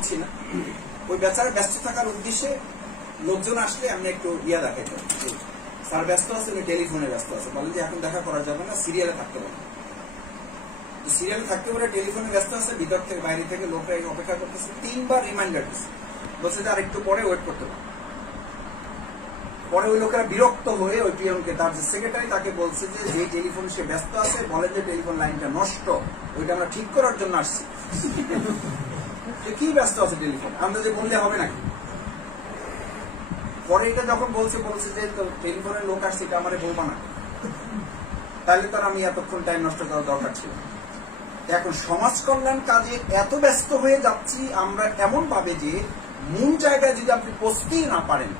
বলছি না, ওই বেচারা ব্যস্ত থাকার উদ্দেশ্যে লোকজন আসলে আমি একটু দেখাইতাম, স্যার ব্যস্ত আছে, উনি টেলিফোনে ব্যস্ত আছে, বলেন যে এখন দেখা করা যাবে না, সিরিয়ালে থাকতে পারে। সিরিয়ালে থাকতে পারে, টেলিফোনে ব্যস্ত আছে, ভিতর থেকে বাইরে থেকে লোকরা অপেক্ষা করতেছে, 3 বার রিমাইন্ডার দিচ্ছে, বলছে যে আর একটু পরে ওয়েট করতে পারে। পরে ওই লোকেরা বিরক্ত হয়ে ওই পিয়নকে, তার যে সেক্রেটারি, তাকে বলছে যে যে টেলিফোন সে ব্যস্ত আছে, বলেন যে টেলিফোন লাইনটা নষ্ট, ওইটা আমরা ঠিক করার জন্য আসছি। কি ব্যস্ত আছে টেলিফোন, আমরা যে বললে হবে নাকি? পরে এটা যখন বলছে যে টেলিফোনের লোক আসছে, এটা আমারে বলবা না, তাহলে তার আমি এতক্ষণ টাইম নষ্ট করার দরকার ছিল। এখন সমাজ কল্যাণ কাজে এত ব্যস্ত হয়ে যাচ্ছি আমরা এমন ভাবে যে মূল জায়গায় যদি আপনি পৌঁছতেই না পারেন,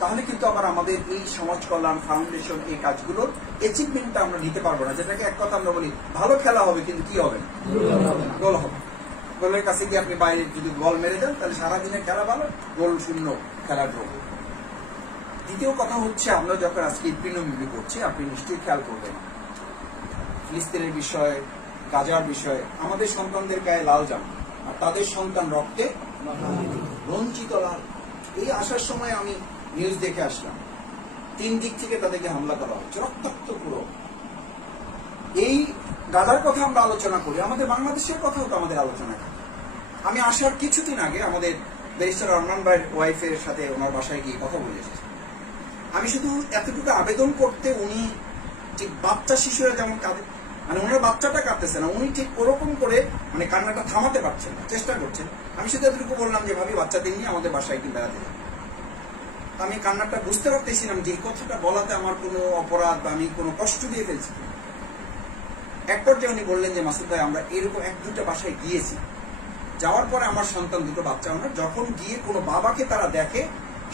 তাহলে কিন্তু আবার আমাদের এই সমাজ কল্যাণ ফাউন্ডেশন এই কাজগুলোর অ্যাচিভমেন্টটা আমরা নিতে পারবো না। যেটাকে এক কথা আমরা বলি ভালো খেলা হবে, কিন্তু কি হবে, গোল হবে। গোলের কাছে গিয়ে আপনি বাইরে যদি বল মেরে দেন, তাহলে সারাদিনের খেলা ভালো, গোল শূন্য খেলা ড্র। দ্বিতীয় কথা হচ্ছে, আমরা যখন আজকে প্রিলিমিনারি করছি, আপনি নিশ্চয়ই খেয়াল করবেন ফিলিস্তিনের বিষয়, গাজার বিষয়ে, আমাদের সন্তানদের গায়ে লাল জামা আর তাদের সন্তান রক্তে রঞ্জিত লাল। এই আসার সময় আমি নিউজ দেখে আসলাম, 3 দিক থেকে তাদেরকে হামলা করা হচ্ছে, রক্তাক্ত পুরো। এই গাজার কথা আমরা আলোচনা করি, আমাদের বাংলাদেশের কথাও তো আমাদের আলোচনা করি। আমি আসার কিছুদিন আগে আমাদের ব্যারিস্টার আরমান ভাইয়ের ওয়াইফের সাথে ওনার বাসায় গিয়ে কথা বলে এসেছি। আমি শুধু এতটুকু আবেদন করতে, উনি ঠিক বাচ্চা শিশুরা যেমন কাঁদে, মানে ওনার বাচ্চাটা কাঁদতেছে না, উনি ঠিক ওরকম করে মানে কান্নাটা থামাতে পারছেন না, চেষ্টা করছেন। আমি শুধু এতটুকু বললাম যে ভাবি বাচ্চাদের নিয়ে আমাদের বাসায় একদিন বেড়াতে যান। আমি কান্নাটা বুঝতে পারতেছিলাম যে এই কথাটা বলাতে আমার কোনো অপরাধ বা আমি কোনো কষ্ট দিয়ে ফেলছি। এক পর্যায়ে উনি বললেন যে মাসুদ ভাই, আমরা এরকম 1-2টা বাসায় গিয়েছি, যাওয়ার পরে আমার সন্তান 2টো বাচ্চা ওনার, যখন গিয়ে কোনো বাবাকে তারা দেখে,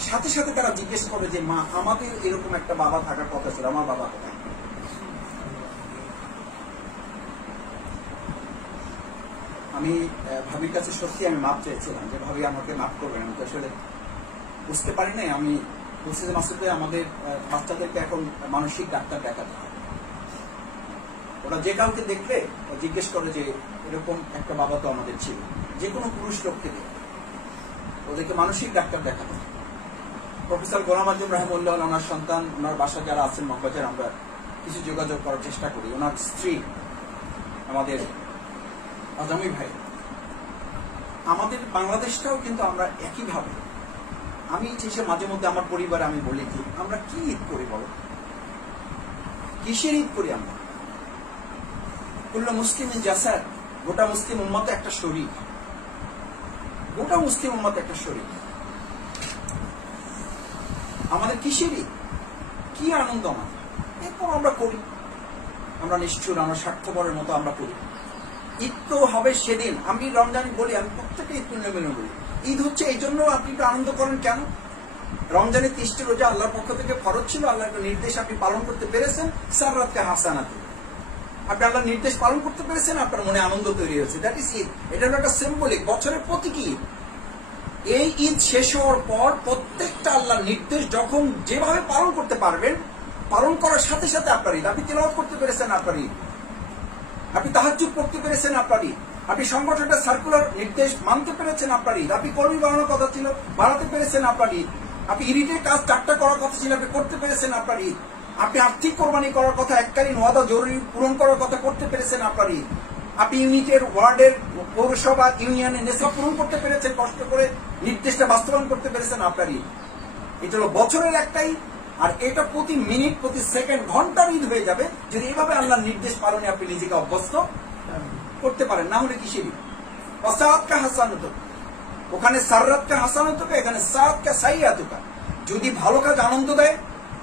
সাথে সাথে তারা জিজ্ঞেস করে যে মা, আমাদের এরকম একটা বাবা থাকার কথা ছিল, আমার বাবা কোথায়? আমি ভাবির কাছে সত্যি আমি মাপ চেয়েছিলাম যে ভাবি আমাকে মাফ করবেন, আমি তো আসলে বুঝতে পারি নাই। আমি বলছি যে মাসুদ ভাই, আমাদের বাচ্চাদেরকে এখন মানসিক ডাক্তার দেখাতে হয়। ওরা যে কাউকে দেখলে জিজ্ঞেস করে যে এরকম একটা বাবা তো আমাদের ছিল, যে কোনো পুরুষ লোককে দেখে ওদেরকে মানসিক ডাক্তার দেখাতে হয়। প্রফেসর গোলাম আজম রাহিমাহুল্লাহ, ওনার সন্তান, ওনার বাসা যারা আছেন মগবাজার, আমরা কিছু যোগাযোগ করার চেষ্টা করি। ওনার স্ত্রী আমাদের আজমি ভাই, আমাদের বাংলাদেশটাও কিন্তু আমরা একইভাবে, আমি সে মাঝে মধ্যে আমার পরিবারে আমি বলি কি, আমরা কি ঈদ করি বলো, কিসের ঈদ করি আমরা? কুল্লু মুসলিমিন জাসাদ, গোটা মুসলিম উম্মত একটা শরীর, গোটা মুসলিম উম্মত একটা শরীর। আমাদের কিসের ঈদ, কি আনন্দ আমাদের, এরপর আমরা করি, আমরা নিষ্ঠুর, আমরা স্বার্থপরের মতো আমরা করি। ঈদ তো হবে সেদিন। আমি রমজান বলি, আমি প্রত্যেকটা ঈদ মেনে বলি, ঈদ হচ্ছে এই জন্য আপনি একটু আনন্দ করেন। কেন? রমজানের 30টি রোজা আল্লাহর পক্ষ থেকে ফরজ ছিল, আল্লাহর একটা নির্দেশ আপনি পালন করতে পেরেছেন, সাররাতকে হাসানাতে আপনি আল্লাহর নির্দেশ পালন করতে পেরেছেন, আপনার মনে আনন্দ তৈরি হয়েছে, দ্যাট ইজ ঈদ। এটা হলো একটা সিম্বলিক, বছরের প্রতীকী ঈদ। এই ঈদ শেষ হওয়ার পর প্রত্যেকটা আল্লাহর নির্দেশ যখন যেভাবে পালন করতে পারবেন, পালন করার সাথে সাথে আপনার ঈদ। আপনি তেলাওয়াত করতে পেরেছেন, আপনার ঈদ। আপনি তাহাজ্জুদ পড়তে পেরেছেন, আপনার ঈদ। আপনি সংগঠনটা সার্কুলার নির্দেশ মানতে পেরেছেন, আপনার ঈদ। আপনি কর্মী বাড়ানোর কথা ছিল, বাড়াতে পেরেছেন, আপনার ঈদ। আপনি ইউনিটের কাজ 4টা করার কথা ছিল, আপনি করতে পেরেছেন, আপনার ঈদ। আপনি আর্থিক কোরবানি করার কথা, এককালীন ওয়াদা জরুরি পূরণ করার কথা করতে পেরেছেন, আপনার ঈদ। আপনি ইউনিটের, ওয়ার্ডের, পৌরসভা, ইউনিয়নের নেশা পূরণ করতে পেরেছেন, কষ্ট করে নির্দেশটা বাস্তবায়ন করতে পেরেছেন, আপনার ঈদ। এটা হলো বছরের একটাই, আর এটা প্রতি মিনিট, প্রতি সেকেন্ড, ঘন্টার ঈদ হয়ে যাবে যদি এইভাবে আল্লাহর নির্দেশ পালনে আপনি নিজেকে অভ্যস্ত করতে পারেন। না হলে কিসের ঈদ? অসাদকা হাসানুকা, ওখানে সাররাতকা হাসানুকা, এখানে সাদকা সাইয়াতুকা। যদি ভালো কাজ আনন্দ দেয়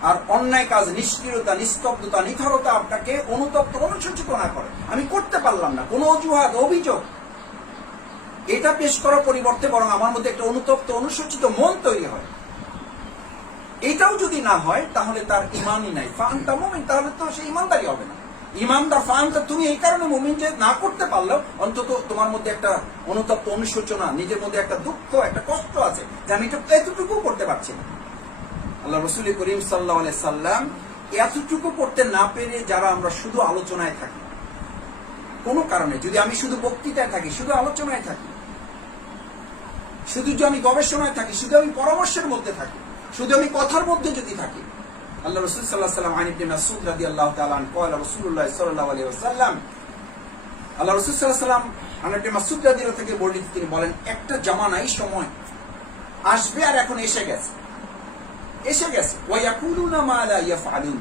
আর অন্যায় কাজ, নিষ্ক্রিয়তা, নিস্তব্ধতা, নিথরতা আপনাকে অনুতপ্ত, অনুসূচিত না করে, আমি করতে পারলাম না, কোনো অজুহাত, অভিযোগ, এটা পেশ করার পরিবর্তে বরং আমার মধ্যে একটা অনুতপ্ত, অনুসূচিত মন তৈরি হয়, এটাও যদি না হয় তাহলে তার ইমানই নাই। ফান্তা মুমিন, তাহলে তো সে ইমানদারি হবে না। ইমানদার ফান্তা তুমি এই কারণে মুমিন যে না করতে পারলেও অন্তত তোমার মধ্যে একটা অনুতপ্ত, অনুশোচনা, নিজের মধ্যে একটা দুঃখ, একটা কষ্ট আছে যে আমি এতটুকু করতে পারছি না। আল্লাহ রসুল করিম সাল্লাল্লাহু আলাইহি সাল্লাম এতটুকু করতে না পেরে যারা আমরা শুধু আলোচনায় থাকি, কোনো কারণে যদি আমি শুধু বক্তৃতায় থাকি, শুধু আলোচনায় থাকি, শুধু যদি আমি গবেষণায় থাকি, শুধু আমি পরামর্শের মধ্যে থাকি, শুধু আমি কথার মধ্যে যদি থাকি। আল্লাহ রাসূল সাল্লাল্লাহু আলাইহি ওয়াসাল্লাম আন ইবনে মাসউদ রাদিয়াল্লাহু তাআলা আন ক্বালা রাসূলুল্লাহ সাল্লাল্লাহু আলাইহি ওয়াসাল্লাম, আল্লাহ রাসূল সাল্লাল্লাহু আলাইহি ওয়াসাল্লাম আন ইবনে মাসউদ রাদিয়াল্লাহু থেকে বর্ণিত, তিনি বলেন, একটা জামানায় সময় আসবে আর এখন এসে গেছে, ওয়া ইয়াকুলুনা মা লা ইয়াফআলুন।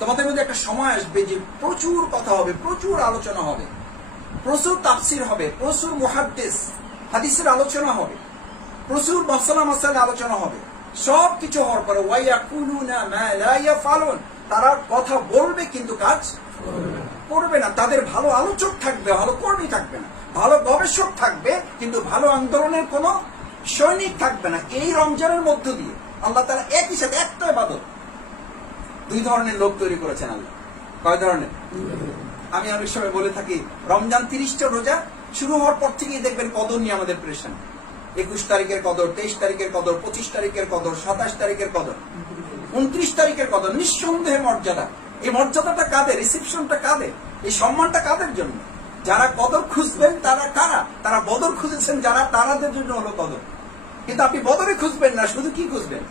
তোমাদের মধ্যে একটা সময় আসবে যে প্রচুর কথা হবে, প্রচুর আলোচনা হবে, প্রচুর তাফসীর হবে, প্রচুর মুহাদ্দিস হাদিসের আলোচনা হবে, প্রচুর মাসালা আলোচনা হবে। সব কিছু হওয়ার পরে ওয়া ইয়াকুলুনা মা লা ইয়াফআলুন, তারা কথা বলবে কিন্তু কাজ করবে না। তাদের ভালো আলোচক থাকবে, ভালো কর্মী থাকবে না, ভালো গবেষক থাকবে, কিন্তু ভালো আন্দোলনের কোনো সৈনিক থাকবে না। এই রমজানের মধ্য দিয়ে আল্লাহ তাআলা একই সাথে একটা ইবাদত দুই ধরনের লোক তৈরি করেছেন আল্লাহ। কয় ধরনের? আমি অনেক সময় বলে থাকি, রমজান 30টা রোজা শুরু হওয়ার পর থেকেই দেখবেন কদর নিয়ে আমাদের প্রেশান। 21 তারিখের কদর, 23 তারিখের কদর, 25 তারিখের কদর, 27 তারিখের কদর, 29 তারিখের কদর। নিঃসন্দেহে মর্যাদা। এই মর্যাদাটা কাদের? রিসেপশনটা কাদের? এই সম্মানটা কাদের জন্য? যারা কদর খুঁজবেন তারা কারা? তারা বদর খুঁজেছেন যারা, তারাদের জন্য হলো কদর। কিন্তু আপনি বদরে খুঁজবেন না, শুধু কি খুঁজবেন?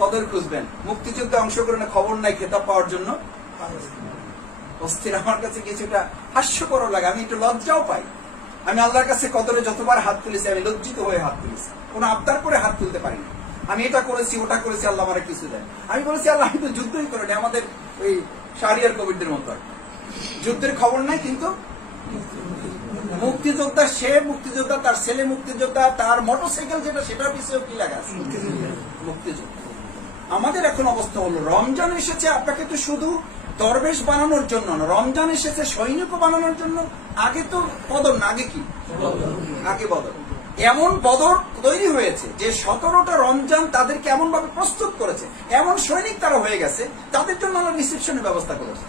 কদর খুঁজবেন। মুক্তিযুদ্ধে অংশগ্রহণের খবর নাই খেতাব পাওয়ার জন্য অস্থির। আমার কাছে কিছুটা হাস্যকর লাগে, আমি একটু লজ্জাও পাই। আমি আল্লাহর কাছে কদরে যতবার হাত তুলেছি, আমি লজ্জিত হয়ে হাত তুলেছি, কোনো আবদার করে হাত তুলতে পারি না। আমি এটা করেছি, ওটা করেছি, আল্লাহ আমার কিছু দেয়। আমি বলেছি, আল্লাহ আমি তো যুদ্ধই করে নি, আমাদের ওই শাহরিয়ার কবিরদের মতো যুদ্ধের খবর নাই, কিন্তু মুক্তিযোদ্ধা, সে মুক্তিযোদ্ধা, তার ছেলে মুক্তিযোদ্ধা, তার মোটরসাইকেল যেটা, সেটার পিছনেও কি লাগা আছে? মুক্তিযোদ্ধা। আমাদের এখন অবস্থা হলো, রমজান এসেছে আপনাকে তো শুধু দরবেশ বানানোর জন্য না, রমজান এসেছে সৈনিকও বানানোর জন্য। আগে তো বদর না, আগে কি? আগে বদর। এমন বদর তৈরি হয়েছে যে 17টা রমজান তাদেরকে এমন ভাবে প্রস্তুত করেছে, এমন সৈনিক তারা হয়ে গেছে, তাদের জন্য আল্লাহ রিসেপশনের ব্যবস্থা করেছে,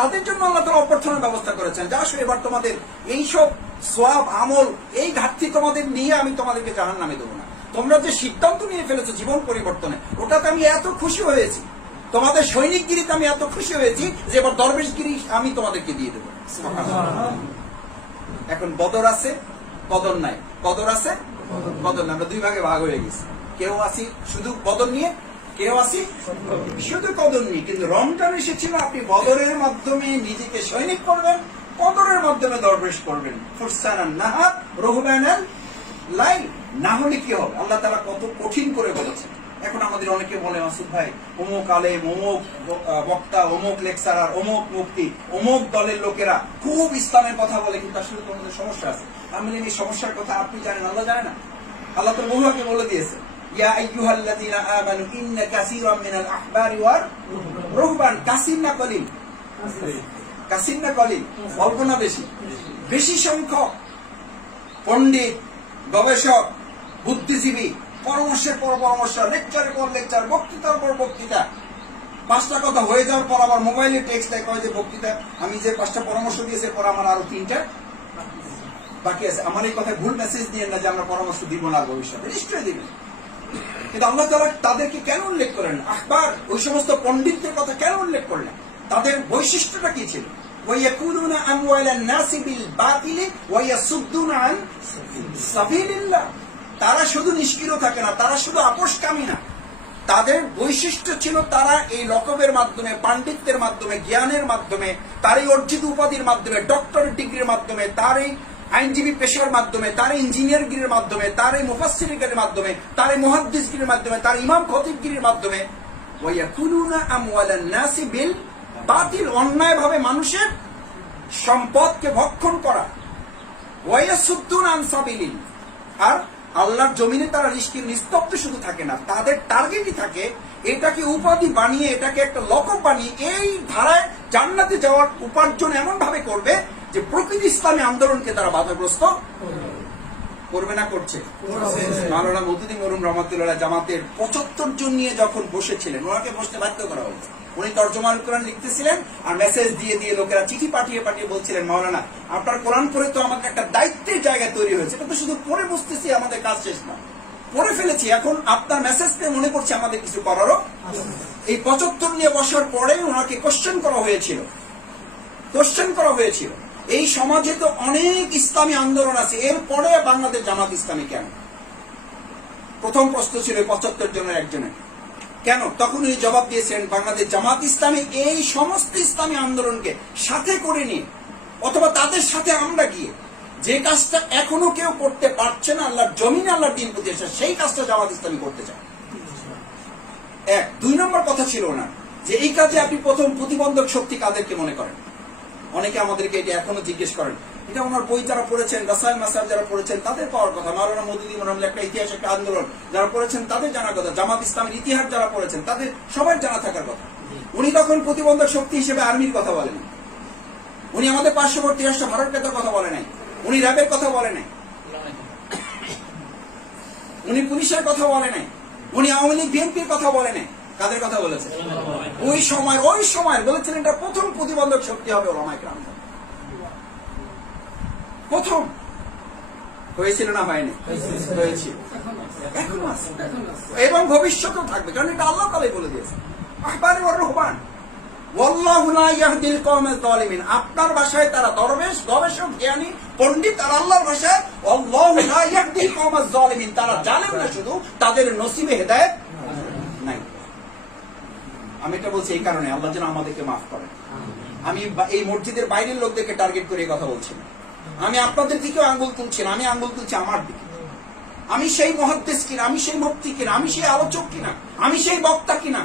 তাদের জন্য আল্লাহ তাআলা অভ্যর্থনার ব্যবস্থা করেছেন। যা আসলে এবার তোমাদের এইসব সওয়াব আমল, এই ঘাটতি তোমাদের নিয়ে আমি তোমাদেরকে জাহান্নামে দেবো না। তোমরা যে সিদ্ধান্ত নিয়ে ফেলেছো জীবন পরিবর্তনে, ওটাতে আমি এত খুশি হয়েছি। তোমাদের সৈনিকগিরিতে আমি এত খুশি হয়েছি যে এবার দরবেশগিরি আমি তোমাদেরকে দিয়ে দেবো। এখন বদর আছে, কদর নাই, কদর আছে, কদর নাই। আমরা দুই ভাগে ভাগ হয়ে গেছি। কেউ আসি শুধু বদর নিয়ে, কেউ আসি শুধু কদর নিয়ে। কিন্তু রমজান এসেছিল, আপনি বদরের মাধ্যমে নিজেকে সৈনিক করবেন, কদরের মাধ্যমে দরবেশ করবেন। ফুরসানান নাহার রুহবানাল লাইল। না হলে কি হবে? আল্লাহ তাআলা কত কঠিন করে বলেছেন। এখন আমাদের অনেকে বলে, মাসুদ ভাই, অমুক আলেম, অমুক বক্তা, অমুক লেকচারার, অমুক মুফতি, অমুক দলের লোকেরা খুব ইসলামের কথা বলে, কিন্তু আসলে তোমাদের সমস্যা আছে। আমি এই সমস্যার কথা আপনি জানেন, আল্লাহ জানে না? আল্লাহ তো বহুকে বলে দিয়েছে, ইয়া আইয়ুহাল্লাযীনা আমানু ইন্না কাসীরাম মিনাল আহবারি ওয়ার রুহবান। কাসীর না কলিল? কাসীর না কলিল? অল্প না বেশি? বেশি সংখ্যক পণ্ডিত, গবেষক, বুদ্ধিজীবী, পরামর্শের পর পরামর্শ, লেকচারের পর লেকচার, বক্তৃতার পর বক্তৃতা। 5টা কথা হয়ে যাওয়ার পর আবার মোবাইলে টেক্সট দেয়, কয় যে বক্তৃতা আমি যে 5টা পরামর্শ দিয়েছে, পর আমার আরো 3টা বাকি আছে। আমার এই কথায় ভুল মেসেজ দিয়ে না যে আমরা পরামর্শ দিব না ভবিষ্যতে, নিশ্চয়ই দিবেন। কিন্তু আল্লাহ তাআলা তাদেরকে কেন উল্লেখ করেন? আখবার, ওই সমস্ত পণ্ডিতদের কথা কেন উল্লেখ করলেন? তাদের বৈশিষ্ট্যটা কি ছিল? ওয়ায়াকুলুনা আমওয়ালান নাসি বিল বাতিলি ওয়ায়াসুদ্দুনা আন সাবিলিল্লাহ। তারা শুধু নিষ্ক্রিয় থাকে না, তারা শুধু আপোষকামী না। তাদের বৈশিষ্ট্য ছিল, তারা এই লকবের মাধ্যমে, পাণ্ডিত্যের মাধ্যমে, জ্ঞানের মাধ্যমে, তার এই অর্জিত উপাধির মাধ্যমে, ডক্টরেট ডিগ্রির মাধ্যমে, তার এই আইনজীবী পেশার মাধ্যমে, তার ইঞ্জিনিয়ারগিরির মাধ্যমে, তার এই মুফাসসিরগিরির মাধ্যমে, তার এই মুহাদ্দিসগিরির মাধ্যমে, তার ইমাম খতিবগিরির মাধ্যমে, ওয়ায়াকুলুনা আমওয়ালান নাসি বিল বাতিল, অন্যায়ভাবে মানুষের সম্পদকে ভক্ষণ করা, ওয়ায়াসুদ্দুনা আন সাবিলিল্লাহ। আর আল্লাহর জমিনে তারা রিস্কির নিস্তব্ধ শুধু থাকে না, তাদের টার্গেটই থাকে এটাকে উপাধি বানিয়ে, এটাকে একটা লকব বানিয়ে এই ধারায় জান্নাতে যাওয়ার উপার্জন এমন ভাবে করবে যে প্রকৃতি ইসলামী আন্দোলনকে তারা বাধাগ্রস্ত করবে না, করছে। মাওলানা মওদুদী মরহুম রাহমাতুল্লাহ জামাতের 75 জন নিয়ে যখন বসেছিলেন, ওনাকে বসতে বাধ্য করা হয়েছে। উনি তরজমাল কোরআন লিখতেছিলেন আর মেসেজ দিয়ে দিয়ে লোকেরা চিঠি পাঠিয়ে পাঠিয়ে বলছিলেন, মাওলানা আপনার কোরআন পড়ে তো আমাদের একটা দায়িত্বের জায়গা তৈরি হয়েছে, এটা তো শুধু পড়ে বুঝতেছি, আমাদের কাজ শেষ না, পড়ে ফেলেছি, এখন আপনার মেসেজ পেয়ে মনে করছে আমাদের কিছু করারও। এই 75 নিয়ে বসার পরে ওনাকে কোশ্চেন করা হয়েছিল, এই সমাজে তো অনেক ইসলামী আন্দোলন আছে, এরপরে বাংলাদেশ জামাত ইসলামী কেন? প্রথম প্রশ্ন ছিল 75 জনের একজনের, কেন? তখন উনি জবাব দিয়েছেন, বাংলাদেশ জামাত ইসলামী এই সমস্ত ইসলামী আন্দোলনকে সাথে করে নিয়ে অথবা তাদের সাথে আমরা গিয়ে যে কাজটা এখনো কেউ করতে পারছে না, আল্লাহর জমিনে আল্লাহর দিন প্রতিষ্ঠা, সেই কাজটা জামাত ইসলামী করতে চায়। এক। 2 নম্বর কথা ছিল না যে এই কাজে আপনি প্রথম প্রতিবন্ধক শক্তি কাদেরকে মনে করেন? অনেকে আমাদেরকে এটা এখনো জিজ্ঞেস করেন। এটা ওনার বই যারা পড়েছেন, রাসায়ল মাসাল যারা পড়েছেন তাদের পাওয়ার কথা, মাওলানা মওদুদী মরহুমের একটা ইতিহাস, একটা আন্দোলন যারা পড়েছেন তাদের জানার কথা, জামাত ইসলামের ইতিহাস যারা পড়েছেন তাদের সবার জানা থাকার কথা। উনি তখন প্রতিবন্ধক শক্তি হিসেবে আর্মির কথা বলেন, উনি আমাদের পার্শ্ববর্তী রাষ্ট্র ভারতের কথা বলে নাই, উনি র্যাবের কথা বলে নাই, উনি পুলিশের কথা বলে নাই, উনি আওয়ামী লীগ বিএনপির কথা বলে নাই। কাদের কথা বলেছেন? ওই সময় বলেছেন এটা প্রথম প্রতিবন্ধক শক্তি হবে ওলামায়ে কেরাম। প্রথম হয়েছিল না হয়নি? হয়েছিল, এখনো আছে এবং ভবিষ্যতেও থাকবে, কারণ এটা আল্লাহ তাআলাই বলে দিয়েছেন। আহবারে ওয়ার রুহবান ওয়াল্লাহু লা ইয়াহদিল কওমাজ যালিমিন। আপনার ভাষায় তারা দরবেশ, গবেষক, জ্ঞানী, পণ্ডিত, আর আল্লাহর ভাষায় আল্লাহু লা ইয়াহদিল কওমাজ যালিমিন, তারা জালেম না, শুধু তাদের নসিবে হেদায়েত নাই। আমি এটা বলছি এই কারণে আল্লাহ যেন আমাদেরকে মাফ করেন। আমি এই মসজিদের বাইরের লোকদেরকে টার্গেট করে এই কথা বলছি না, আমি আপনাদের দিকেও আঙ্গুল তুলছি না, আমি আঙ্গুল তুলছি আমার দিকে। আমি সেই মুহাদ্দিস কিনা, আমি সেই মুফতি কিনা, আমি সেই আলোচক কিনা, আমি সেই বক্তা কিনা?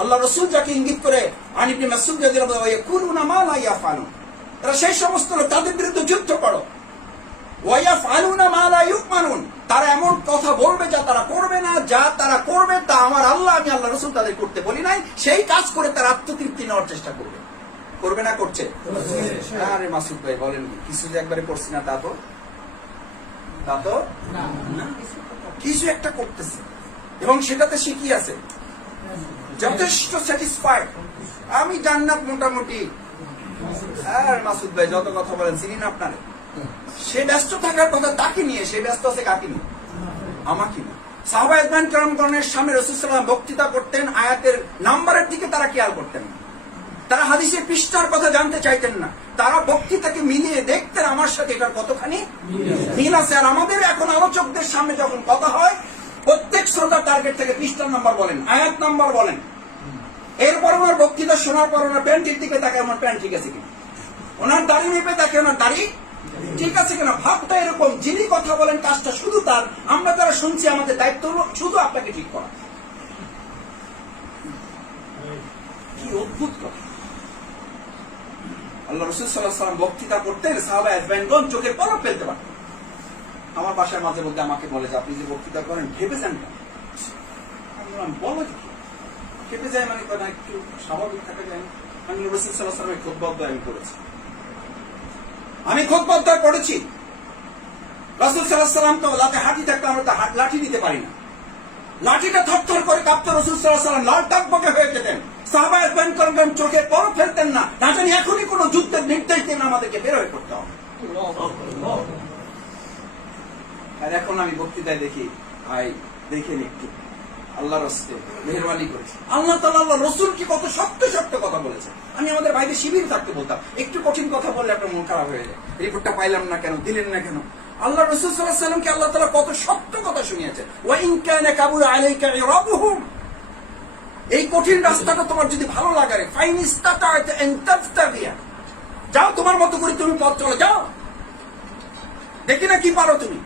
আল্লাহ রাসূল যাকে ইঙ্গিত করে আন ইবনে মাসউদ রাদিয়াল্লাহু আনহু ইয়াকুলুনা মা লা ইয়াফআলুন, তারা সেই সমস্ত লোক, তাদের বিরুদ্ধে যুদ্ধ করো। ওয়া ইয়াফআলুনা মা লা ইউমানুন, তারা এমন কথা বলবে যা তারা করবে না, যা তারা করবে তা আমার আল্লাহ, আমি আল্লাহ রাসূল তাদের করতে বলি নাই, সেই কাজ করে তারা আত্মতৃপ্তি নেওয়ার চেষ্টা করবে। করবে না করছে? আরে মাসুদ ভাই বলেন, কিছু যে একবারে করছি না তা তো না, কিছু একটা করতেছে এবং সেটাতে শিখি আছে, যথেষ্ট স্যাটিসফাইড। আমি জান্নাত মোটামুটি। আর মাসুদ ভাই যত কথা বলেন, চিনি না আপনার। সে ব্যস্ত থাকার কথা তাকে নিয়ে, সে ব্যস্ত আছে কাকে নিয়ে? আমাকে নিয়ে। সাহাবায়ে কেরামগণের সামনে রাসূল সাল্লাল্লাহু আলাইহি ওয়াসাল্লাম বক্তৃতা করতেন, আয়াতের নাম্বারের দিকে তারা খেয়াল করতেন না, তারা হাদিসের পৃষ্ঠার কথা জানতে চাইতেন না, তারা বক্তৃতাকে মিলিয়ে দেখতেন আমার সাথে এটার কতখানি মিল আছে। আর আমাদের এখন আলোচকদের সামনে যখন কথা হয়, প্রত্যেক শ্রোতার টার্গেট থেকে পৃষ্ঠার নাম্বার বলেন, আয়াত নাম্বার বলেন, এরপর ওনার বক্তৃতা শোনার পর ওনার প্যান্টের দিকে তাকে আমার প্যান্ট ঠিক আছে কিনা, ওনার দাড়ি মেপে তাকে ওনার দাড়ি ঠিক আছে কিনা। ভাবটা এরকম, যিনি কথা বলেন কাজটা শুধু তার, আমরা যারা শুনছি আমাদের দায়িত্ব হলো শুধু আপনাকে ঠিক করা। কি অদ্ভুত কথা! আল্লাহ রাসূল সাল্লাল্লাহু আলাইহি ওয়াসাল্লাম বক্তৃতা করতেন, সাহাবায়ে কেরামগণ চোখের পলক ফেলতে পারতেন। আমার বাসায় মাঝে মধ্যে আমাকে বলে যে আপনি যে বক্তৃতা করেন ভেবেছেন না। আমি বলো কি খেপে যায়, মানে কথা একটু স্বাভাবিক থাকা যায় না। আমি রাসূল সাল্লাল্লাহু আলাইহি ওয়াসাল্লামের খুতবা আমি করেছি, আমি খুতবা পড়েছি। রাসূল সাল্লাল্লাহু আলাইহি ওয়াসাল্লাম তো লাঠি হাঁটি থাকতে, আমরা তো লাঠি দিতে পারি না, লাঠিটা থরথর করে কাঁপতো। রাসূল সাল্লাল্লাহু আলাইহি ওয়াসাল্লাম লাল টকবকে হয়ে যেতেন, সাহাবায়ে কেরাম চোখে পলক ফেলতেন না, না জানি এখনই কোন যুদ্ধের নির্দেশ দেন আমাদেরকে বের হয়ে করতে হবে। আর এখন আমি বক্তৃতায় দেখি, ভাই দেখেন একটু আল্লাহর রাস্তে মেহেরবানি করেছে আল্লাহ তাআলা, আল্লাহ রাসূল কি কত সত্য সত্য কথা বলেছে। আমি আমাদের বাইরে শিবির থাকতে বলতাম, একটু কঠিন কথা বললে আপনার মন খারাপ হয়ে যায়, রিপোর্টটা পাইলাম না কেন, দিলেন না কেন। আল্লাহ রাসূল সাল্লাল্লাহু আলাইহি ওয়াসাল্লামকে আল্লাহ তাআলা কত সত্য কথা শুনিয়েছে। ওয়া ইন কানা কাবুরা আলাইকা ইরাবুহুম, এই কঠিন রাস্তাটা তোমার যদি ভালো লাগে, ফাইন ইসতাতা'তা আন তাফতাবিয়া, যাও তোমার মতো করে তুমি পথ চলে যাও, দেখি না কি পারো তুমি।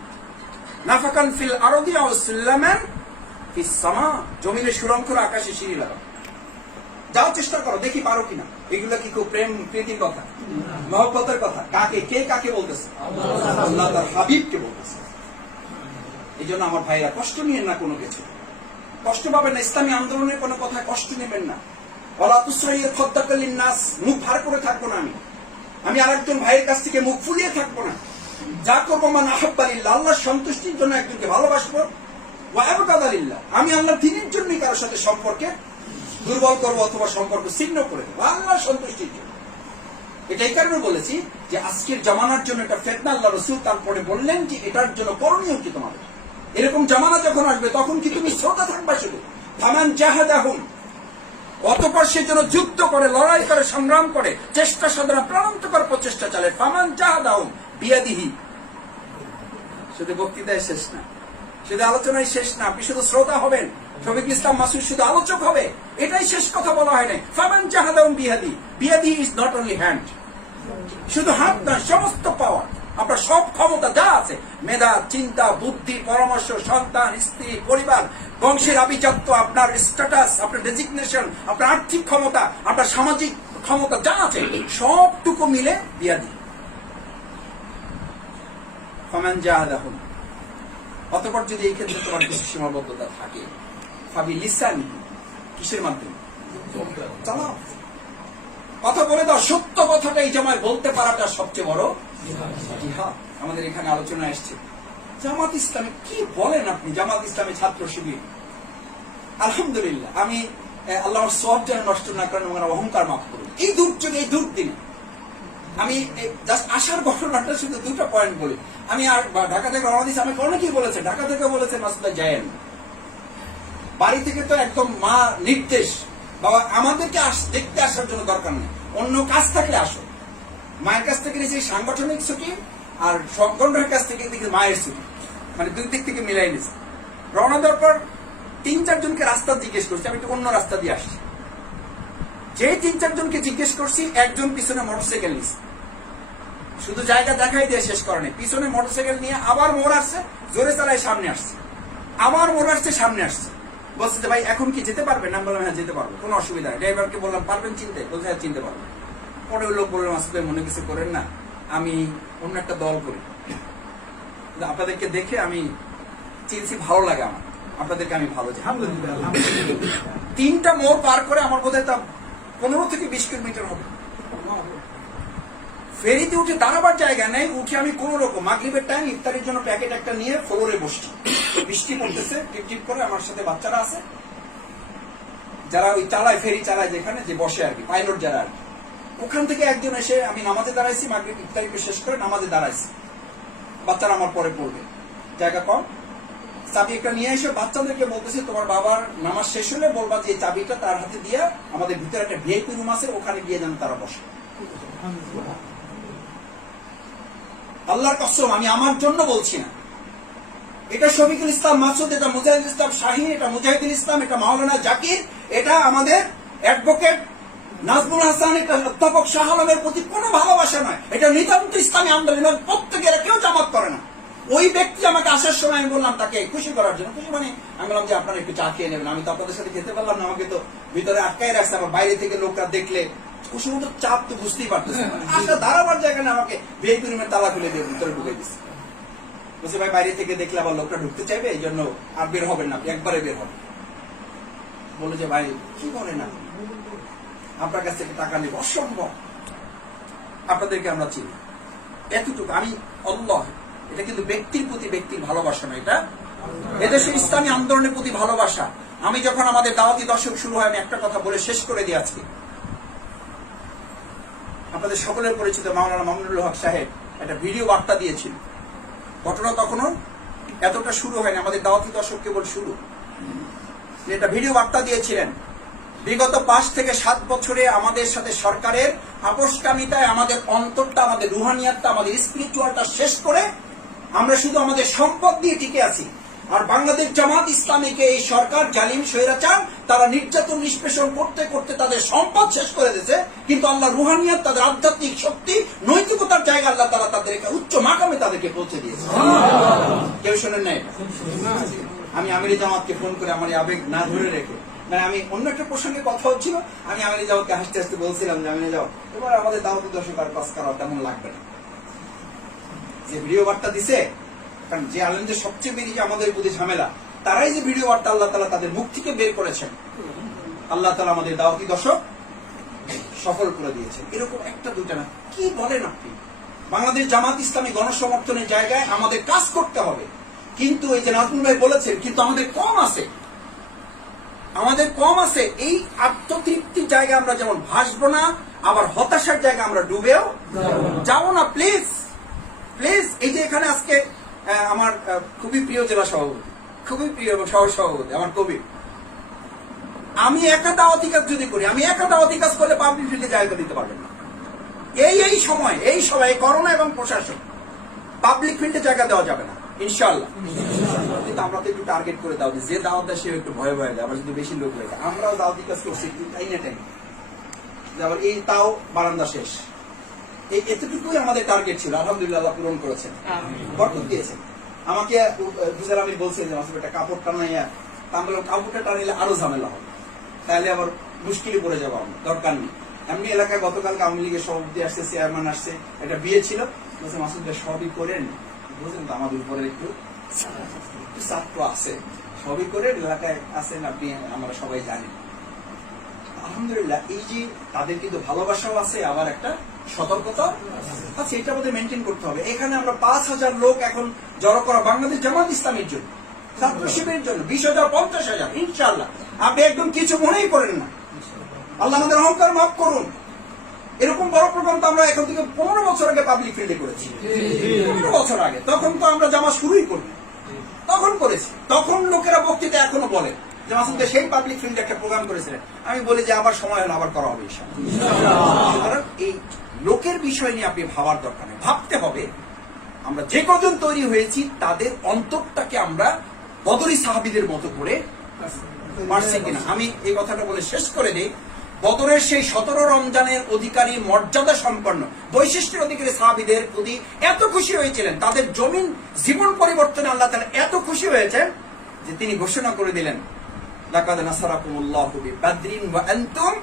নাফাকান ফিল আরদি আও সুল্লামান ফিস সামা, জমিনে সুড়ঙ্গ করে আকাশে সিঁড়ি লাগাও, যাও চেষ্টা করো, দেখি পারো কিনা। এগুলো কি খুব প্রেম প্রীতির কথা, মহব্বতের কথা? কাকে, কে কাকে বলতেছে? আল্লাহ তার হাবিবকে বলতেছে। এই জন্য আমার ভাইরা কষ্ট নিয়েন না, কোনো কিছু কষ্ট পাবেন না। ইসলামী আন্দোলনের কোনো কথা কষ্ট নেবেন না। ওয়ালা তুসরাইয়া খাদ্দাকা লিন-নাস, মুখ ভার করে থাকবো না আমি আরেকজন ভাইয়ের কাছ থেকে মুখ ফুলিয়ে থাকবো না। যা করবো মান আহাব্বা লিল্লাহ, আল্লাহর সন্তুষ্টির জন্য একজনকে ভালোবাসবো। ওয়া আবগাদা লিল্লাহ, আমি আল্লাহর দ্বীনের জন্যই কারোর সাথে সম্পর্কে দুর্বল করবো অথবা সম্পর্ক ছিন্ন করে দেবো আল্লাহর সন্তুষ্টির জন্য। এটা এই কারণে বলেছি যে আজকের জামানার জন্য এটা ফিতনা। আল্লাহ রাসূল তারপরে বললেন যে এটার জন্য করণীয় কি তোমাদের? এরকম জামানা যখন আসবে তখন কি তুমি শ্রোতা থাকবা শুধু? ফামান জাহাদাহুম অতঃপর সে যেন যুদ্ধ করে, লড়াই করে, সংগ্রাম করে, চেষ্টা সাধনা প্রাণান্তকর প্রচেষ্টা চালায়। ফামান জাহাদাহুম বিয়াদিহি। শুধু বক্তৃতায় শেষ না, শুধু আলোচনায় শেষ না, আপনি শুধু শ্রোতা হবেন, শফিক ইসলাম মাসুদ শুধু আলোচক হবে, এটাই শেষ কথা বলা হয় নাই। ফামান জাহাদাহুম বিয়াদি, বিয়াদি ইজ নট অনলি হ্যান্ড, শুধু হাত নয়, সমস্ত পাওয়ার, আপনার সব ক্ষমতা যা আছে, মেধা, চিন্তা, বুদ্ধি, পরামর্শ, সন্তান, স্ত্রী, পরিবার, বংশের আভিজাত্য, আপনার স্ট্যাটাস, আপনার ডেজিগনেশন, আপনার আর্থিক ক্ষমতা, আপনার সামাজিক ক্ষমতা যা আছে, সবটুকু মিলে বিয়াদি। ফামান জাহাদাহুম। অতঃপর যদি এই ক্ষেত্রে তোমার কিছু সীমাবদ্ধতা থাকে, ফাবি লিসানি, কিসের মাধ্যমে? চালাও, কথা বলে দাও, সত্য কথাটা এই জামায় বলতে পারাটা সবচেয়ে বড় জিহাদ। আমাদের এখানে আলোচনা আসছে জামাত ইসলামে কি বলেন আপনি, জামাত ইসলামী ছাত্র শিবির। আলহামদুলিল্লাহ, আমি আল্লাহর সওয়াব যেন নষ্ট না করেন, আমার অহংকার মাফ করুন। এই দুর্যোগে, এই দুর্দিনে আমি জাস্ট আসার ঘটনাটা শুধু দুটো পয়েন্ট বলি। আমি আর ঢাকা থেকে রওনা দিয়েছি, আমাকে অনেকেই বলেছে, ঢাকা থেকে বলেছে মাসুদা যায়েন, বাড়ি থেকে তো একদম মা নির্দেশ, বাবা আমাদেরকে দেখতে আসার জন্য দরকার নেই, অন্য কাজ থাকলে আসো। মায়ের কাছ থেকে নিয়েছি সাংগঠনিক ছুটি, আর সংগঠনের কাছ থেকে মায়ের ছুটি, মানে দুই দিক থেকে মিলাই নিয়েছি। রওনা দেওয়ার পর ৩-৪ জনকে রাস্তা জিজ্ঞেস করছি, আমি একটু অন্য রাস্তা দিয়ে আসছি। যে ৩-৪ জনকে জিজ্ঞেস করছি, একজন পিছনে মোটরসাইকেল নিচ্ছে, শুধু জায়গা দেখাই দিয়ে শেষ করে নেই, পিছনে মোটরসাইকেল নিয়ে আবার মোড় আসছে, জোরে চালায় সামনে আসছে, আবার মোড় আসছে, সামনে আসছে, বলছে যে ভাই এখন কি যেতে পারবেন? আমি বললাম হ্যাঁ যেতে পারবো, কোনো অসুবিধা নেই। ড্রাইভারকে বললাম পারবেন চিনতে? বলছে হ্যাঁ চিনতে পারবো। পরে ওই লোক বললাম আসলে মনে কিছু করেন না, আমি অন্য একটা দল করি, আপনাদেরকে দেখে আমি চিনছি, ভালো লাগে আমার, আপনাদেরকে আমি ভালো চাই। 3টা মোড় পার করে আমার বোধহয় তা 15 থেকে 20 কিলোমিটার হবে। ফেরিতে উঠে দাঁড়াবার জায়গা নেই, উঠে আমি কোন রকম মাগরিবের টাইম ইফতারের জন্য প্যাকেট একটা নিয়ে ফ্লোরে বসছি, বৃষ্টি পড়তেছে টিপ টিপ করে, আমার সাথে বাচ্চারা আছে যারা ওই চালায়, ফেরি চালায় যেখানে, যে বসে আর কি, পাইলট যারা আর কি। ওখান থেকে একজন এসে, আমি নামাজে দাঁড়াইছি, মাগরিব ইফতারি শেষ করে নামাজে দাঁড়াইছি, বাচ্চারা আমার পরে পড়বে, জায়গা কম, চাবি একটা নিয়ে এসে বাচ্চাদেরকে বলতেছে তোমার বাবার নামাজ শেষ হলে বলবা যে এই চাবিটা তার হাতে দিয়ে আমাদের ভিতরে একটা ভিআইপি রুম আছে, ওখানে গিয়ে যেন তারা বসে। আল্লাহর কসম, আমি আমার জন্য বলছি না, এটা শফিকুল ইসলাম মাসুদ, এটা মুজাহিদুল ইসলাম শাহীন, এটা মুজাহিদুল ইসলাম, এটা মাওলানা জাকির, এটা আমাদের অ্যাডভোকেট নাজমুল হাসান, এটা অধ্যাপক শাহ আলমের প্রতি কোনো ভালোবাসা নয়, এটা নিতান্ত ইসলামী আন্দোলন। প্রত্যেকের কেউ জামাত করে না। ওই ব্যক্তি আমাকে আসার সময় আমি বললাম তাকে খুশি করার জন্য, খুশি মানে আমি বললাম যে আপনারা একটু চা খেয়ে নেবেন, আমি তো আপনাদের সাথে খেতে পারলাম না, আমাকে তো ভিতরে আটকায় রাখছে, আমার বাইরে থেকে লোকরা দেখলে কুসুমত চাপ তো বুঝতেই পারতেছে, আসলে দাঁড়াবার জায়গা না, আমাকে ভিআইপি রুমের তালা খুলে দিয়ে ভিতরে ঢুকে দিচ্ছে। বলছে ভাই বাইরে থেকে দেখলে আবার লোকটা ঢুকতে চাইবে, এই জন্য আর বের হবেন না, একবারে বের হবে। বলে যে ভাই কি বলেন না, আপনার কাছ থেকে টাকা নেব, অসম্ভব, আপনাদেরকে আমরা চিনি, এতটুকু। আমি আল্লাহ, এটা কিন্তু ব্যক্তির প্রতি ব্যক্তির ভালোবাসা না, এটা এদেশের ইসলামী আন্দোলনের প্রতি ভালোবাসা। আমি যখন আমাদের দাওয়াতি দশক শুরু হয়, আমি একটা কথা বলে শেষ করে দিই আজকে। আপনাদের সকলের পরিচিত মাওলানা মামুনুল হক সাহেব একটা ভিডিও বার্তা দিয়েছিল, ঘটনা তখনও এতটা শুরু হয়নি, আমাদের দাওয়াতি দশক কেবল শুরু। এটা ভিডিও বার্তা দিয়েছিলেন, বিগত 5 থেকে 7 বছরে আমাদের সাথে সরকারের আপোষকামিতায় আমাদের অন্তরটা, আমাদের রুহানিয়াতটা, আমাদের স্পিরিচুয়ালটা শেষ করে আমরা শুধু আমাদের সম্পদ দিয়ে টিকে আছি। আর বাংলাদেশ জামাত ইসলামীকে এই সরকার জালিম স্বৈরাচার, তারা নির্যাতন নিষ্পেষণ করতে করতে তাদের সম্পদ শেষ করে দিয়েছে, কিন্তু আল্লাহ রুহানিয়াত, তাদের আধ্যাত্মিক শক্তি, নৈতিকতার জায়গা আল্লাহ তারা তাদের একটা উচ্চ মাকামে তাদেরকে পৌঁছে দিয়েছে। কেউ শোনেন নাই? আমি আমিরে জামাতকে ফোন করে আমার আবেগ না ধরে রেখে, মানে আমি অন্য একটা প্রসঙ্গে কথা হচ্ছিল, আমি আমিরে জামাতকে হাসতে হাসতে বলছিলাম যে আমিরে যাও, এবার আমাদের দাওয়াতি দশক আর কাজ করা তেমন লাগবে না। যে ভিডিও বার্তা দিছে, কারণ যে আলেমদের সবচেয়ে বেশি আমাদের প্রতি ঝামেলা, তারাই যে ভিডিও বার্তা আল্লাহ তাআলা তাদের মুখ থেকে বের করেছেন, আল্লাহ তাআলা আমাদের দাওয়াতি দশক সফল করে দিয়েছেন। এরকম একটা দুইটা না, কি বলেন আপনি? বাংলাদেশ জামাত ইসলামী গণসমর্থনের জায়গায় আমাদের কাজ করতে হবে, কিন্তু এই যে নাজমুল ভাই বলেছেন, কিন্তু আমাদের কম আছে, আমাদের কম আছে। এই আত্মতৃপ্তির জায়গায় আমরা যেমন ভাসবো না, আবার হতাশার জায়গায় আমরা ডুবেও যাবো না। প্লিজ প্লিজ, এই যে এখানে আজকে আমার খুবই প্রিয় জেলা সভাপতি, খুবই প্রিয় সহ সভাপতি আমার কবি, আমি একা দাওয়াতি কাজ যদি করি, আমি একা দাওয়াতি কাজ করলে পাবলিক ফিল্ডে জায়গা দিতে পারবেন না। এই সময় করোনা এবং প্রশাসন পাবলিক ফিল্ডে জায়গা দেওয়া যাবে না ইনশাআল্লাহ। কিন্তু আমরা তো একটু টার্গেট করে দাও, যে দাওয়াত দেয় সে একটু ভয়ে ভয়ে দেয়, আবার যদি বেশি লোক হয়ে যায়। আমরাও দাওয়াতি কাজ করছি টাইম আবার এই তাও বারান্দা শেষ, এই এতটুকুই আমাদের টার্গেট ছিল। আলহামদুলিল্লাহ আল্লাহ পূরণ করেছেন, বরকত দিয়েছেন। আমাকে বুঝার আমি বলছেন যে মাসুদ একটা কাপড় টানাইয়া, আমি বললাম কাপড়টা টানিলে আরো ঝামেলা হবে, তাহলে আবার মুশকিলে পড়ে যাবো, আমরা দরকার নেই। এমনি এলাকায় গতকালকে আওয়ামী লীগের সভাপতি আসছে, চেয়ারম্যান আসছে, একটা বিয়ে ছিল, বলছে মাসুদ ভাই সবই করেন, বুঝলেন তো আমাদের উপরে একটু ছাত্র আছে, সবই করে এলাকায় আছেন আপনি, আমরা সবাই জানি। আলহামদুলিল্লাহ এই যে তাদের কিন্তু ভালোবাসাও আছে, আবার একটা সতর্কতা আছে, এটা আমাদের মেনটেন করতে হবে। এখানে আমরা 5,000 লোক এখন জড়ো করা বাংলাদেশ জামাত ইসলামের জন্য, ছাত্র শিবিরের জন্য 20,000 50,000 ইনশাআল্লাহ। আপনি একদম কিছু মনেই করেন না, আল্লাহ আমাদের অহংকার মাফ করুন। এরকম বড় প্রোগ্রাম তো আমরা এখন থেকে 15 বছর আগে পাবলিক ফিল্ডে করেছি, 15 বছর আগে। তখন তো আমরা জামা শুরুই করি, তখন করেছি। তখন লোকেরা বক্তৃতা এখনো বলে যে মাসুদ ভাই সেই পাবলিক ফিল্ডে একটা প্রোগ্রাম করেছিলেন। আমি বলি যে আবার সময় হলে আবার করা হবে ইনশাআল্লাহ। এই লোকের বিষয় নিয়ে আপনি ভাবার দরকার নেই, ভাবতে হবে আমরা যে কজন তৈরি হয়েছি তাদের অন্তরটাকে আমরা বদরি সাহাবীদের মতো করে পারছি কিনা। আমি এই কথাটা বলে শেষ করে দিই। বদরের সেই 17 রমজানের অধিকারী, মর্যাদা সম্পন্ন, বৈশিষ্ট্যের অধিকারী সাহাবীদের প্রতি এত খুশি হয়েছিলেন, তাদের জমিন জীবন পরিবর্তনে আল্লাহ তাআলা এত খুশি হয়েছেন যে তিনি ঘোষণা করে দিলেন, লাকাদ নাসারাকুমুল্লাহু বিবাদরিন ওয়া আনতুম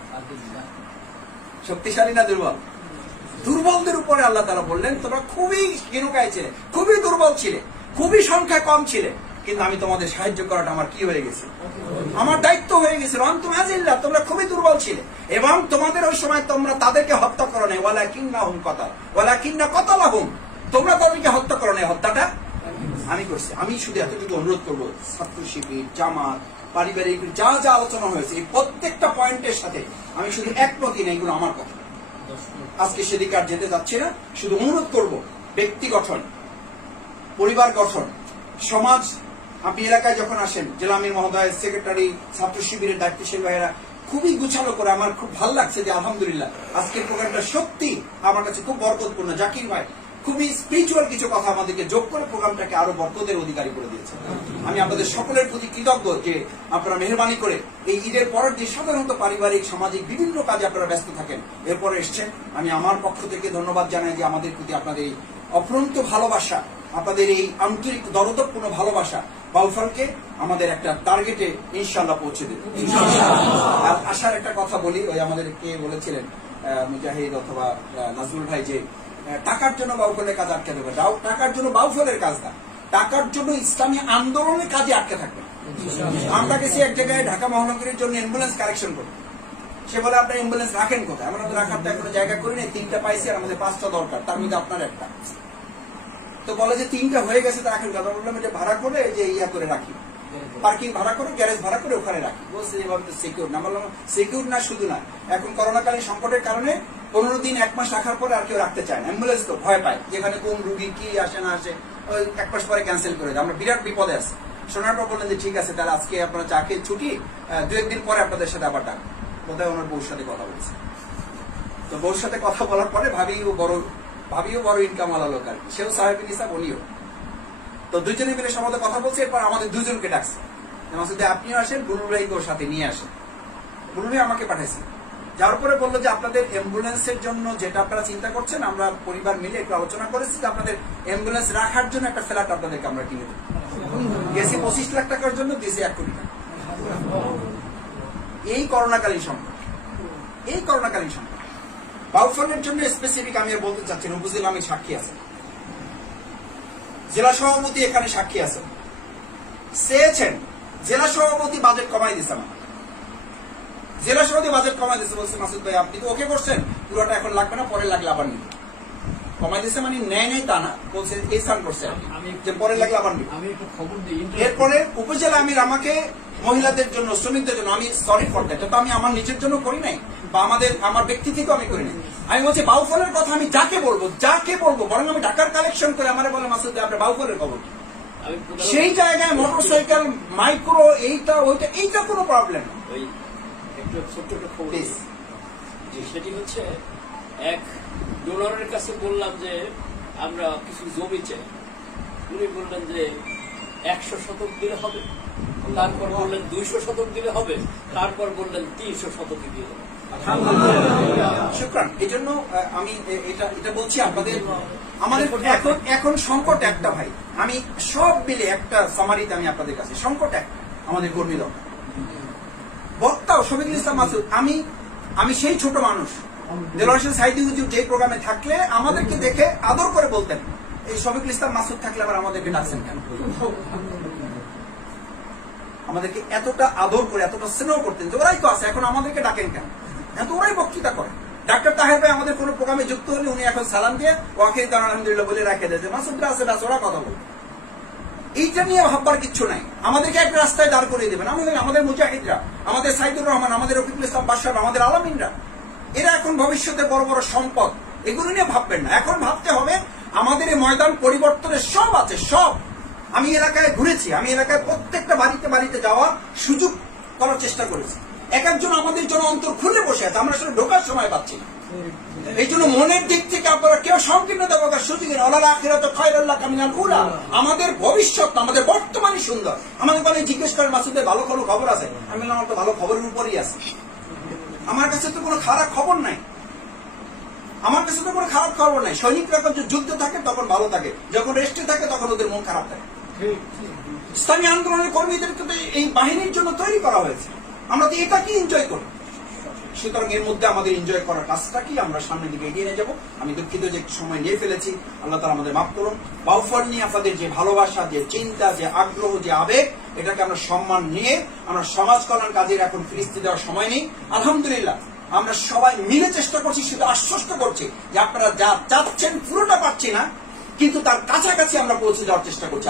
শক্তিশালী না দুর্বল? দুর্বলদের উপরে আল্লাহ তাআলা বললেন তোমরা খুবই হীনকায় ছিলে, খুবই দুর্বল ছিলে, খুবই সংখ্যা কম ছিলে, কিন্তু আমি তোমাদের সাহায্য করাটা আমার কি হয়ে গেছে, আমার দায়িত্ব হয়ে গেছে। আনতুম আযিল্লাহ, তোমরা খুবই দুর্বল ছিলে এবং তোমাদের ওই সময় তোমরা তাদেরকে হত্যা করো নাই, ওয়ালাকিন্নাহুম কাতাল ওয়ালাকিন্না কাতালাহুম, তোমরা তাদেরকে হত্যা করো নাই, হত্যাটা আমি করছি। আমি শুধু এতটুকু অনুরোধ করবো, ছাত্র শিবির, জামাত, পারিবারিক যা যা আলোচনা হয়েছে এই প্রত্যেকটা পয়েন্টের সাথে আমি শুধু একমতই না, এগুলো আমার কথা। আজকে সেদিকে আর যেতে যাচ্ছি না, শুধু অনুরোধ করব ব্যক্তি গঠন, পরিবার গঠন, সমাজ। আপনি এলাকায় যখন আসেন, জেলা আমির মহোদয়, সেক্রেটারি, ছাত্র শিবিরের দায়িত্বশীল ভাইয়েরা খুবই গুছালো করে, আমার খুব ভালো লাগছে যে আলহামদুলিল্লাহ আজকের প্রোগ্রামটা সত্যি আমার কাছে খুব বরকতপূর্ণ। জাকির ভাই খুবই স্পিরিচুয়াল কিছু কথা আমাদেরকে যোগ করে প্রোগ্রামটাকে আরো বরকতের অধিকারী করে দিয়েছে। আমি আপনাদের সকলের প্রতি কৃতজ্ঞ যে আপনারা মেহরবানি করে এই ঈদের পরের দিন সাধারণত পারিবারিক, সামাজিক বিভিন্ন কাজে আপনারা ব্যস্ত থাকেন, এরপরে এসছেন। আমি আমার পক্ষ থেকে ধন্যবাদ জানাই যে আমাদের প্রতি আপনাদের এই অফুরন্ত ভালোবাসা, আপনাদের এই আন্তরিক দরদপূর্ণ ভালোবাসা বাউফলকে আমাদের একটা টার্গেটে ইনশাআল্লাহ পৌঁছে দেবে। আর আসার একটা কথা বলি, ওই আমাদের কে বলেছিলেন মুজাহিদ অথবা নাজরুল ভাই, যে টাকার জন্য বাউফলের কাজ আটকে দেবে, টাকার জন্য বাউফলের কাজ না, টাকার জন্য ইসলামী আন্দোলনের কাজে আটকে থাকবে। আমরা গেছি এক জায়গায় ঢাকা মহানগরীর জন্য অ্যাম্বুলেন্স কালেকশন করি, সে বলে আপনার অ্যাম্বুলেন্স রাখেন কোথায়? আমরা তো রাখার তো এখনো জায়গা করি নাই, 3টা পাইছি আর আমাদের 5টা দরকার, তার মধ্যে আপনার একটা। তো বলে যে 3টা হয়ে গেছে, তো রাখেন কথা। বললাম যে ভাড়া করে যে ইয়া করে রাখি, পার্কিং ভাড়া করে, গ্যারেজ ভাড়া করে ওখানে রাখি। বলছে এভাবে তো সিকিউর না। বললাম সিকিউর না, শুধু না, এখন করোনাকালীন সংকটের কারণে 15 দিন 1 মাস রাখার পরে আর কেউ রাখতে চায় না। অ্যাম্বুলেন্স তো ভয় পায়, যেখানে কোন রুগী কি আসে না আসে, ওই 1 মাস পরে ক্যান্সেল করে দেয়। আমরা বিরাট বিপদে আছি। শোনার পর বললেন যে ঠিক আছে, তাহলে আজকে আপনারা চা খেয়ে ছুটি, 2-1 দিন পরে আপনাদের সাথে আবার ডাক। বোধহয় ওনার বউর সাথে কথা বলছে। তো বউর সাথে কথা বলার পরে ভাবিও বড় ইনকাম আলা লোক আর কি, সেও সাহেবের হিসাব, উনিও। তো দুজনে মিলে সমাজে কথা বলছে। এরপর আমাদের দুজনকে ডাকছে, মাসুদ আপনিও আসেন, বুলুল ভাইকে ওর সাথে নিয়ে আসেন। বুলুল ভাই আমাকে পাঠাইছে, যার পরে বললো যে আপনাদের অ্যাম্বুলেন্সের জন্য যেটা আপনারা চিন্তা করছেন, আমরা পরিবার মিলে একটু আলোচনা করেছি যে আপনাদের অ্যাম্বুলেন্স রাখার জন্য একটা ফ্ল্যাট আপনাদেরকে আমরা কিনে দেবো। গেছি 25 লাখ টাকার জন্য, দিয়েছি 1 কোটি টাকা। এই করোনাকালীন সংকট, এই করোনাকালীন সংকট বাউফলের জন্য স্পেসিফিক আমি আর বলতে চাচ্ছি না। উপজেলা আমি সাক্ষী আছে, জেলা সভাপতি এখানে সাক্ষী আছে, চেয়েছেন জেলা সভাপতি বাজেট কমাই দিচ্ছে না, জেলা সভাপতি বাজেট কমাই দিচ্ছে। বলছে মাসুদ ভাই আপনি তো ওকে করছেন, পুরোটা এখন লাগবে না, পরে লাগলে আবার নিবে। কমাই দিচ্ছে মানে নেয় তা না, বলছে এই স্থান করছে যে পরে লাগলে আবার নিবে। এরপরে উপজেলা আমির আমাকে মহিলাদের জন্য, শ্রমিকদের জন্য, আমি সরি ফর দ্যাট, তো আমি আমার নিজের জন্য করি নাই বা আমার ব্যক্তি থেকেও আমি করি নাই। আমি বলছি বাউফলের কথা আমি যাকে বলবো বরং আমি টাকার কালেকশন করে আমার বলে মাসুদ আপনার বাউফলের খবর। সেই জায়গায় মোটরসাইকেল, মাইক্রো, এইটা ওইটা, এইটা কোনো প্রবলেম না। একটা ছোট্ট একটা খবর Please. যে সেটি হচ্ছে এক ডোনারের কাছে বললাম যে আমরা কিছু জমি চাই, উনি বললেন যে 100 শতক দিলে হবে, তারপর বললেন 200 শতক দিলে হবে, তারপর বললেন 300 শতক দিলে হবে। শুকরান। এই জন্য আমি এটা বলছি আপনাদের, আমাদের এখন সংকট একটা ভাই, আমি সব মিলে একটা সামারিতে আমি আপনাদের কাছে সংকট একটা, আমাদের কর্মী দল বক্তাও শফিকুল ইসলাম মাসুদ, আমি সেই ছোট মানুষ, দেলোয়ার হোসেন সাইদি হুজুর যে প্রোগ্রামে থাকলে আমাদেরকে দেখে আদর করে বলতেন, এই শফিকুল ইসলাম মাসুদ থাকলে আবার আমাদেরকে ডাকছেন কেন? আমাদেরকে এতটা আদর করে এতটা স্নেহ করতেন যে ওরাই তো আছে, এখন আমাদেরকে ডাকেন কেন? এখন তো ওরাই বক্তৃতা করে। ডাক্তার তাহের ভাই আমাদের কোনো প্রোগ্রামে যুক্ত হলে উনি এখন সালাম দিয়ে ওয়াকিল দান আলহামদুলিল্লাহ বলে রাখে দেয় যে মাসুদরা আছে, ব্যাস ওরা কথা বলবে। এইটা নিয়ে ভাববার কিচ্ছু নাই, আমাদেরকে একটা রাস্তায় দাঁড় করিয়ে দেবেন। আমাদের মুজাহিদরা, আমাদের সাইদুর রহমান, আমাদের রফিকুল ইসলাম বাদশাহ, আমাদের আলামিনরা, এরা এখন ভবিষ্যতে বড় বড় সম্পদ, এগুলো নিয়ে ভাববেন না। এখন ভাবতে হবে আমাদের এই ময়দান পরিবর্তনের সব আছে, সব। আমি এলাকায় ঘুরেছি, আমি এলাকায় প্রত্যেকটা বাড়িতে বাড়িতে যাওয়ার সুযোগ করার চেষ্টা করেছি। এক একজন আমাদের জন্য অন্তর খুলে বসে আছে, আমরা আসলে ঢোকার সময় পাচ্ছি না। এই জন্য মনের দিক থেকে আপনারা কেউ সংকীর্ণতা পাওয়ার সুযোগ নেই। আমাদের ভবিষ্যৎ, আমাদের বর্তমানই সুন্দর। আমাদের মানে জিজ্ঞেস করেন মাসুদের ভালো কোনো খবর আছে, আমি বললাম আমার তো ভালো খবরের উপরই আছে, আমার কাছে তো কোনো খারাপ খবর নাই, আমার কাছে তো কোনো খারাপ খবর নাই। সৈনিকরা যখন যুদ্ধ থাকে তখন ভালো থাকে, যখন রেস্টে থাকে তখন ওদের মন খারাপ থাকে। ইসলামী আন্দোলনের কর্মীদেরকে তো এই বাহিনীর জন্য তৈরি করা হয়েছে, আমরা তো এটাকে এনজয় করি। সুতরাং এর মধ্যে আমাদের এনজয় করার কাজটা কি আমরা সামনের দিকে এগিয়ে নিয়ে যাবো। আমি দুঃখিত যে একটু সময় নিয়ে ফেলেছি, আল্লাহ তাআলা আমাদের মাফ করুন। বাউফল নিয়ে আপনাদের যে ভালোবাসা, যে চিন্তা, যে আগ্রহ, যে আবেগ, এটাকে আমরা সম্মান নিয়ে আমরা সমাজ কল্যাণ কাজের এখন ফিরিস্তি দেওয়ার সময় নেই। আলহামদুলিল্লাহ আমরা সবাই মিলে চেষ্টা করছি, শুধু আশ্বস্ত করছি যে আপনারা যা চাচ্ছেন পুরোটা পাচ্ছি না, কিন্তু তার কাছাকাছি আমরা পৌঁছে যাওয়ার চেষ্টা করছি।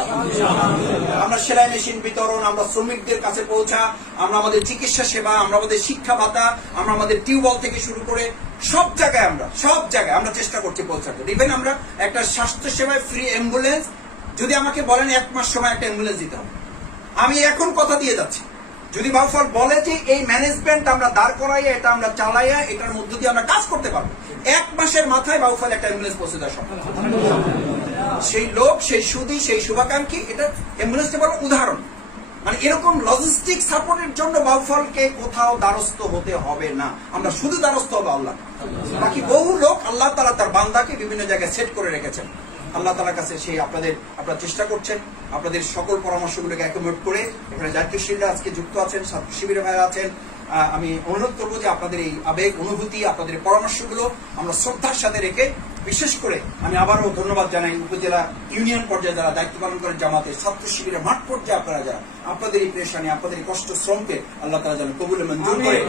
আমরা সেলাই মেশিন বিতরণ, আমরা শ্রমিকদের কাছে পৌঁছা, আমরা আমাদের চিকিৎসা সেবা, আমরা আমাদের শিক্ষা ভাতা, আমরা আমাদের টিউবওয়েল থেকে শুরু করে সব জায়গায় আমরা চেষ্টা করছি পৌঁছাতে। ইভেন আমরা একটা স্বাস্থ্য সেবায় ফ্রি অ্যাম্বুলেন্স, যদি আমাকে বলেন 1 মাস সময় একটা অ্যাম্বুলেন্স দিতে হবে, আমি এখন কথা দিয়ে যাচ্ছি। যদি বাউফল বলে যে এই ম্যানেজমেন্ট আমরা দাঁড় করাইয়া, এটা আমরা চালাইয়া, এটার মধ্য দিয়ে আমরা কাজ করতে পারবো, 1 মাসের মাথায় বাউফল একটা অ্যাম্বুলেন্স পৌঁছে দেওয়া সম্ভব। সেই লোক, সেই সুদী, সেই শুভাকাঙ্ক্ষী, এটা অ্যাম্বুলেন্সটা বড় উদাহরণ। মানে এরকম লজিস্টিক সাপোর্টের জন্য বাউফলকে কোথাও দ্বারস্থ হতে হবে না, আমরা শুধু দ্বারস্থ হবে আল্লাহ। বাকি বহু লোক আল্লাহ তাআলা তার বান্দাকে বিভিন্ন জায়গায় সেট করে রেখেছেন। আল্লাহ তাআলার কাছে সেই আপনারা চেষ্টা করছেন, আপনাদের সকল পরামর্শগুলোকে অ্যাকোমোডেট করে এখানে দায়িত্বশীলরা আজকে যুক্ত আছেন, ছাত্র শিবিরের ভাইরা আছেন। আমি অনুরোধ করবো যে আপনাদের এই আবেগ, অনুভূতি, আপনাদের পরামর্শগুলো আমরা শ্রদ্ধার সাথে রেখে, বিশেষ করে আমি আবারও ধন্যবাদ জানাই উপজেলা ইউনিয়ন পর্যায়ে যারা দায়িত্ব পালন করেন, জামাতের ছাত্র শিবিরের মাঠ পর্যায়ে আপনারা যারা, আপনাদের এই পেশানি, আপনাদের এই কষ্ট শ্রমকে আল্লাহ তাআলা যেন কবুল মঞ্জুর করে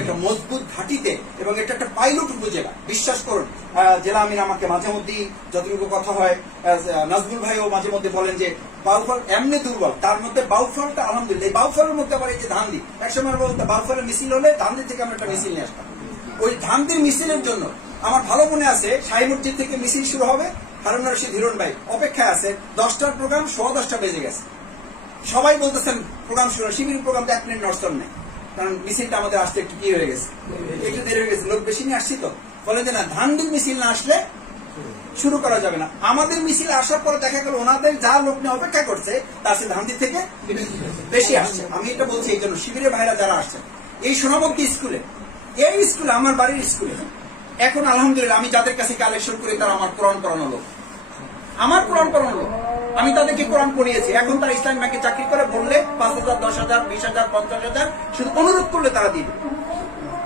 একটা মজবুত ঘাঁটিতে, এবং এটা একটা পাইলট উপজেলা। বিশ্বাস করুন, জেলা আমির আমাকে মাঝে মধ্যেই যতটুকু কথা হয়, নাজমুল ভাইও মাঝে মধ্যে বলেন যে বাউফল এমনি দুর্বল, তার মধ্যে বাউফলটা আলহামদুলিল্লাহ। এই বাউফলের মধ্যে আবার এই যে ধানদি, একসময় বলতো বাউফলের মিছিল হলে ধানদি থেকে আমরা একটা মিছিল নিয়ে আসতাম। ওই ধানদির মিছিলের জন্য আমার ভালো মনে আছে, শাহী মসজিদ থেকে মিছিল শুরু হবে, হারুন রশিদ হিরণ ভাই অপেক্ষায় আছে, 10টার প্রোগ্রাম 10:15 বেজে গেছে, সবাই বলতেছেন প্রোগ্রাম শুরু, শিবির প্রোগ্রাম 1 মিনিট নড়চড় নেই, কারণ মিছিলটা আমাদের আসতে একটু কি হয়ে গেছে, একটু দেরি হয়ে গেছে, লোক বেশি নিয়ে আসছি তো, বলে যে না ধানদির মিছিল না আসলে শুরু করা যাবে না। আমাদের মিছিলে আসার পরে দেখা গেল ওনাদের যা লোক নিয়ে অপেক্ষা করছে তার সে ধানদির থেকে বেশি আসছে। আমি এটা বলছি এই জন্য, শিবিরের ভাইরা যারা আসছেন এই সোনামুখী স্কুলে, এই স্কুলে, আমার বাড়ির স্কুলে, এখন আলহামদুলিল্লাহ আমি যাদের কাছে কালেকশন করি তারা আমার কোরআন পড়ানো লোক, আমি তাদেরকে কোরআন পড়িয়েছি। এখন তারা ইসলামী ব্যাংকে চাকরি করে, বললে 5,000, 10,000, 20,000, 50,000, শুধু অনুরোধ করলে তারা দিবে।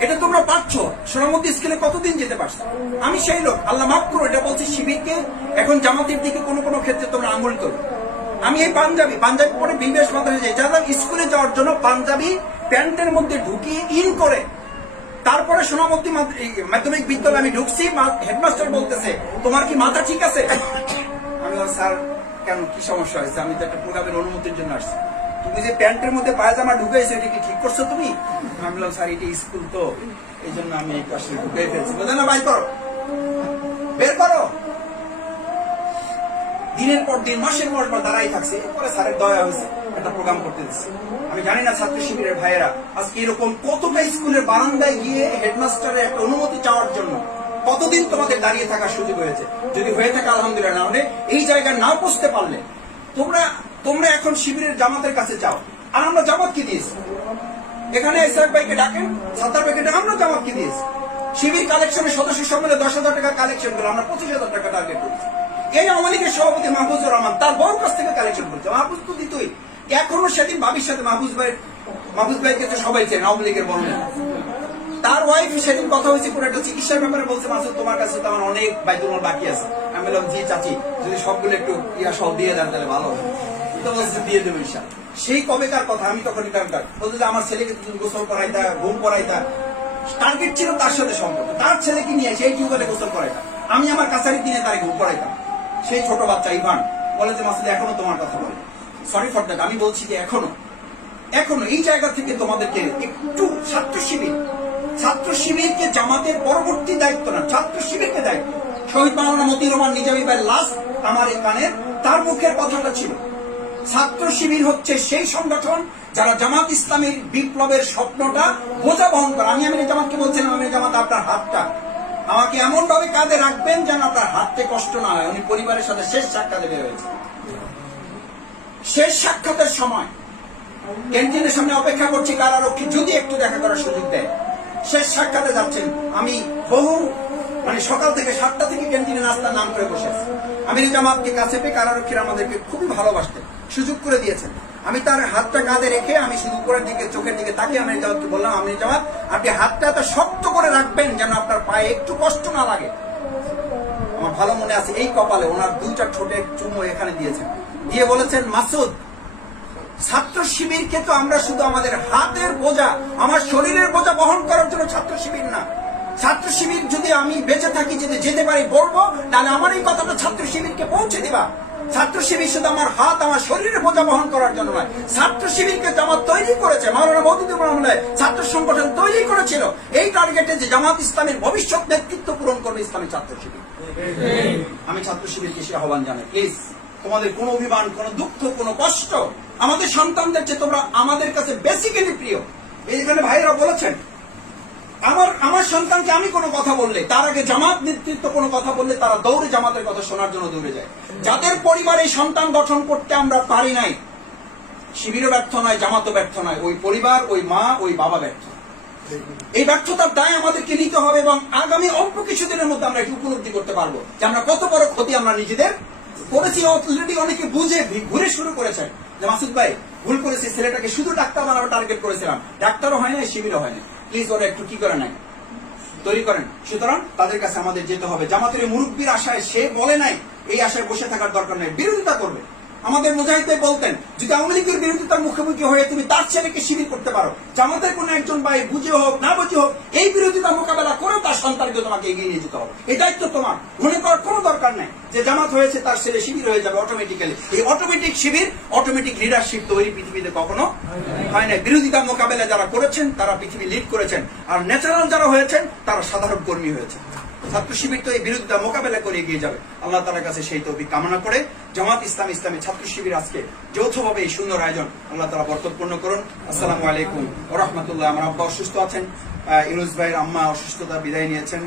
এটা তোমরা পাচ্ছ, সোনামুখী স্কুলে কতদিন যেতে পারছো, আমি সেই লোক, আল্লাহ মাফ করো এটা বলছি শিবিরকে। এখন জামাতের দিকে কোনো ক্ষেত্রে তোমরা আঙুল করো। আমি এই পাঞ্জাবি পরে বিবেশ মাদ্রাসায় যাই, যারা স্কুলে যাওয়ার জন্য পাঞ্জাবি প্যান্টের মধ্যে ঢুকিয়ে ইন করে, তারপরে সোনামুখী মাধ্যমিক বিদ্যালয়ে আমি ঢুকছি, হেডমাস্টার বলতেছে তোমার কি মাথা ঠিক আছে? আমি বললাম স্যার কেন, কি সমস্যা হয়েছে? আমি তো একটা প্রোগ্রামের অনুমতির জন্য আসছি। তুমি যে প্যান্টের মধ্যে পায়জামা ঢুকেছো এটা কি ঠিক করছো তুমি? আমি বললাম স্যার এটা স্কুল তো, এই জন্য আমি আসলে ঢুকে ফেলছি। বলতে না, বের করো। দিনের পর দিন মাসের পর পর দাঁড়াই থাকছে। এরপরে স্যারের দয়া হয়েছে, একটা প্রোগ্রাম করতে দিচ্ছে। আমি জানি না ছাত্র শিবিরের ভাইয়েরা আজকে এরকম কতটা স্কুলের বারান্দায় গিয়ে হেডমাস্টারের একটা অনুমতি চাওয়ার জন্য কতদিন তোমাদের দাঁড়িয়ে থাকার সুযোগ হয়েছে। যদি হয়ে থাকে আলহামদুলিল্লাহ, না হলে এই জায়গায় নাও পৌঁছতে পারলে তোমরা এখন শিবিরের জামাতের কাছে যাও। আর আমরা জামাত কি দিয়েছি? এখানে ইসরাক ভাইকে ডাকেন, সাত্তার ভাইকে ডাকেন, আমরা জামাত কি দিয়েছি? শিবির কালেকশনের সদস্য সম্মেলনে 10,000 টাকা কালেকশন করে আমরা 25,000 টাকা টার্গেট করেছি। এই আওয়ামী লীগের সভাপতি মাহফুজুর রহমান তার বড় কাছ থেকে কালেকশন করছে। মাহফুজ তো দিতই। এখনো সেদিন বাবির সাথে মাহফুজ ভাইকে তো সবাই চেন, আওয়ামী লীগের বড় নেতা। তার ওয়াইফ সেদিন কথা হয়েছে কোন একটা চিকিৎসার ব্যাপারে, বলছে মাসুদ তোমার কাছে তো আমার অনেক বাইতুল বাকি আছে। আমি বললাম জি চাচি, যদি সবগুলো একটু সব দিয়ে দেন তাহলে ভালো হবে। তো বলছে দিয়ে দেবো ইনশাআল্লাহ। সেই কবেকার কথা, আমি তখন বলতে যে আমার ছেলেকে তুমি গোসল করাইতা, ঘুম করাইতা। টার্গেট ছিল তার সাথে সম্পর্ক, তার ছেলেকে নিয়ে সেই টিউবওয়েলে গোসল করাইতাম। আমি আমার কাছারি দিনে তারে ঘুম করাইতাম। সেই ছোট বাচ্চা ইভান বলে যে মাসুদ এখনো তোমার কথা বলে। সরি ফর দ্যাট, আমি বলছি যে এখনো এই জায়গা থেকে তোমাদেরকে একটু ছাত্র শিবিরকে জামাতের পরবর্তী দায়িত্ব না, ছাত্র শিবিরকে দায়িত্ব। শহীদ মাওলানা মতিউর রহমান নিজামী ভাই লাস্ট আমার কানের তার মুখের কথাটা ছিল, ছাত্র শিবির হচ্ছে সেই সংগঠন যারা জামাত ইসলামের বিপ্লবের স্বপ্নটা বোঝা বহন করে। আমি জামাতকে বলছিলাম, আমি জামাত আপনার হাতটা আমাকে এমন ভাবে কাঁধে রাখবেন যেন আপনার হাতে কষ্ট না হয়। উনি পরিবারের সাথে শেষ সাক্ষাতে বের হয়েছে। শেষ সাক্ষাতের সময় ক্যান্টিনের সামনে অপেক্ষা করছি কারারক্ষী যদি একটু দেখা করার সুযোগ দেয়। শেষ সাক্ষাতে যাচ্ছেন। আমি সকাল থেকে 7টা থেকে ক্যান্টিনে নাস্তার নাম করে বসে আছি। আমি জামাতকে কাছে পেয়ে কারারক্ষীরা আমাদেরকে খুবই ভালোবাসতেন, সুযোগ করে দিয়েছেন। আমি তার হাতটা কাঁধে রেখে আমি শুধু উপরের দিকে চোখের দিকে তাকিয়ে আমি জামাতকে বললাম, আমি জামাত আপনি হাতটা এত শক্ত করে রাখবেন যেন আপনার পায়ে একটু কষ্ট না লাগে। আমার ভালো মনে আছে এই কপালে ওনার 2টা ঠোঁটে চুমো এখানে দিয়েছেন, দিয়ে বলেছেন মাসুদ ছাত্র শিবিরকে তো আমরা শুধু আমাদের হাতের বোঝা, আমার শরীরের বোঝা বহন করার জন্য ছাত্র শিবির না। ছাত্র শিবির যদি আমি বেঁচে থাকি, যদি যেতে পারি বলবো, তাহলে আমার এই কথাটা ছাত্র শিবিরকে পৌঁছে দিবা। ছাত্র শিবির শুধু আমার হাত, আমার শরীরের বোঝা বহন করার জন্য নয়। ছাত্র শিবিরকে জামাত তৈরি করেছে, মাওলানা মওদুদুর রহমান ছাত্র সংগঠন তৈরি করেছিল এই টার্গেটে যে জামাত ইসলামের ভবিষ্যৎ নেতৃত্ব পূরণ করবে ইসলামী ছাত্র শিবির। আমি ছাত্র শিবিরকে সে আহ্বান জানাই, প্লিজ তোমাদের কোনো অভিমান, কোনো দুঃখ, কোনো কষ্ট আমাদের সন্তানদের চেয়ে তোমরা আমাদের কাছে বেসিক্যালি প্রিয়। এইখানে ভাইরা বলেছেন, আমার সন্তানকে আমি কোনো কথা বললে, তার আগে জামাত নেতৃত্ব কোনো কথা বললে তারা দৌড়ে জামাতের কথা শোনার জন্য দৌড়ে যায়। যাদের পরিবারে সন্তান গঠন করতে আমরা পারি নাই, শিবিরও ব্যর্থ নয়, জামাতও ব্যর্থ নয়, ওই পরিবার, ওই মা, ওই বাবা ব্যর্থ। এই ব্যর্থতার দায় আমাদেরকে নিতে হবে এবং আগামী অল্প কিছুদিনের মধ্যে আমরা একটু উপলব্ধি করতে পারবো যে আমরা কত বড় ক্ষতি আমরা নিজেদের করেছি। অলরেডি অনেকে বুঝে ঘুরে শুরু করেছেন যে মাসুদ ভাই ভুল করেছি, ছেলেটাকে শুধু ডাক্তার বানাবো টার্গেট করেছিলাম, ডাক্তারও হয় না, শিবিরও হয় না। প্লিজ ওরা একটু কি করে নাই তৈরি করেন। সুতরাং তাদের কাছে আমাদের যেতে হবে। জামাতের মুরব্বীর আশায় সে বলে নাই এই আশায় বসে থাকার দরকার নেই, বিরোধিতা করবে। আমাদের মুজাহিদ ভাই বলতেন, যদি আওয়ামী লীগের বিরোধিতার মুখোমুখি হয়ে তুমি তার ছেলেকে শিবির করতে পারো, জামাতের কোন একজন ভাই বুঝে হোক না বুঝে হোক এই বিরোধিতা মোকাবেলা করে তার সন্তানকে তোমাকে এগিয়ে নিয়ে যেতে হবে। এই দায়িত্ব তোমার। মনে করার কোনো দরকার নেই যে জামাত হয়েছে তার ছেলে শিবির হয়ে যাবে অটোমেটিক্যালি। এই অটোমেটিক শিবির, অটোমেটিক লিডারশিপ তৈরি পৃথিবীতে কখনো হয় না। বিরোধিতা মোকাবেলা যারা করেছেন তারা পৃথিবী লিড করেছেন, আর ন্যাচারাল যারা হয়েছেন তারা সাধারণ কর্মী হয়েছে। ছাত্র শিবির তো এই বিরোধিতা মোকাবেলা করে এগিয়ে যাবে। আল্লাহ তাআলার কাছে সেই তৌফিক কামনা করে জামাত ইসলামী ছাত্র শিবির আজকে যৌথভাবে এই সুন্দর আয়োজন আল্লাহ তাআলা বরকতপূর্ণ করুন। আসসালামু আলাইকুম ওয়া রাহমাতুল্লাহ। আমার আব্বা অসুস্থ আছেন, ইউনুস ভাইয়ের আম্মা অসুস্থতা বিদায় নিয়েছেন।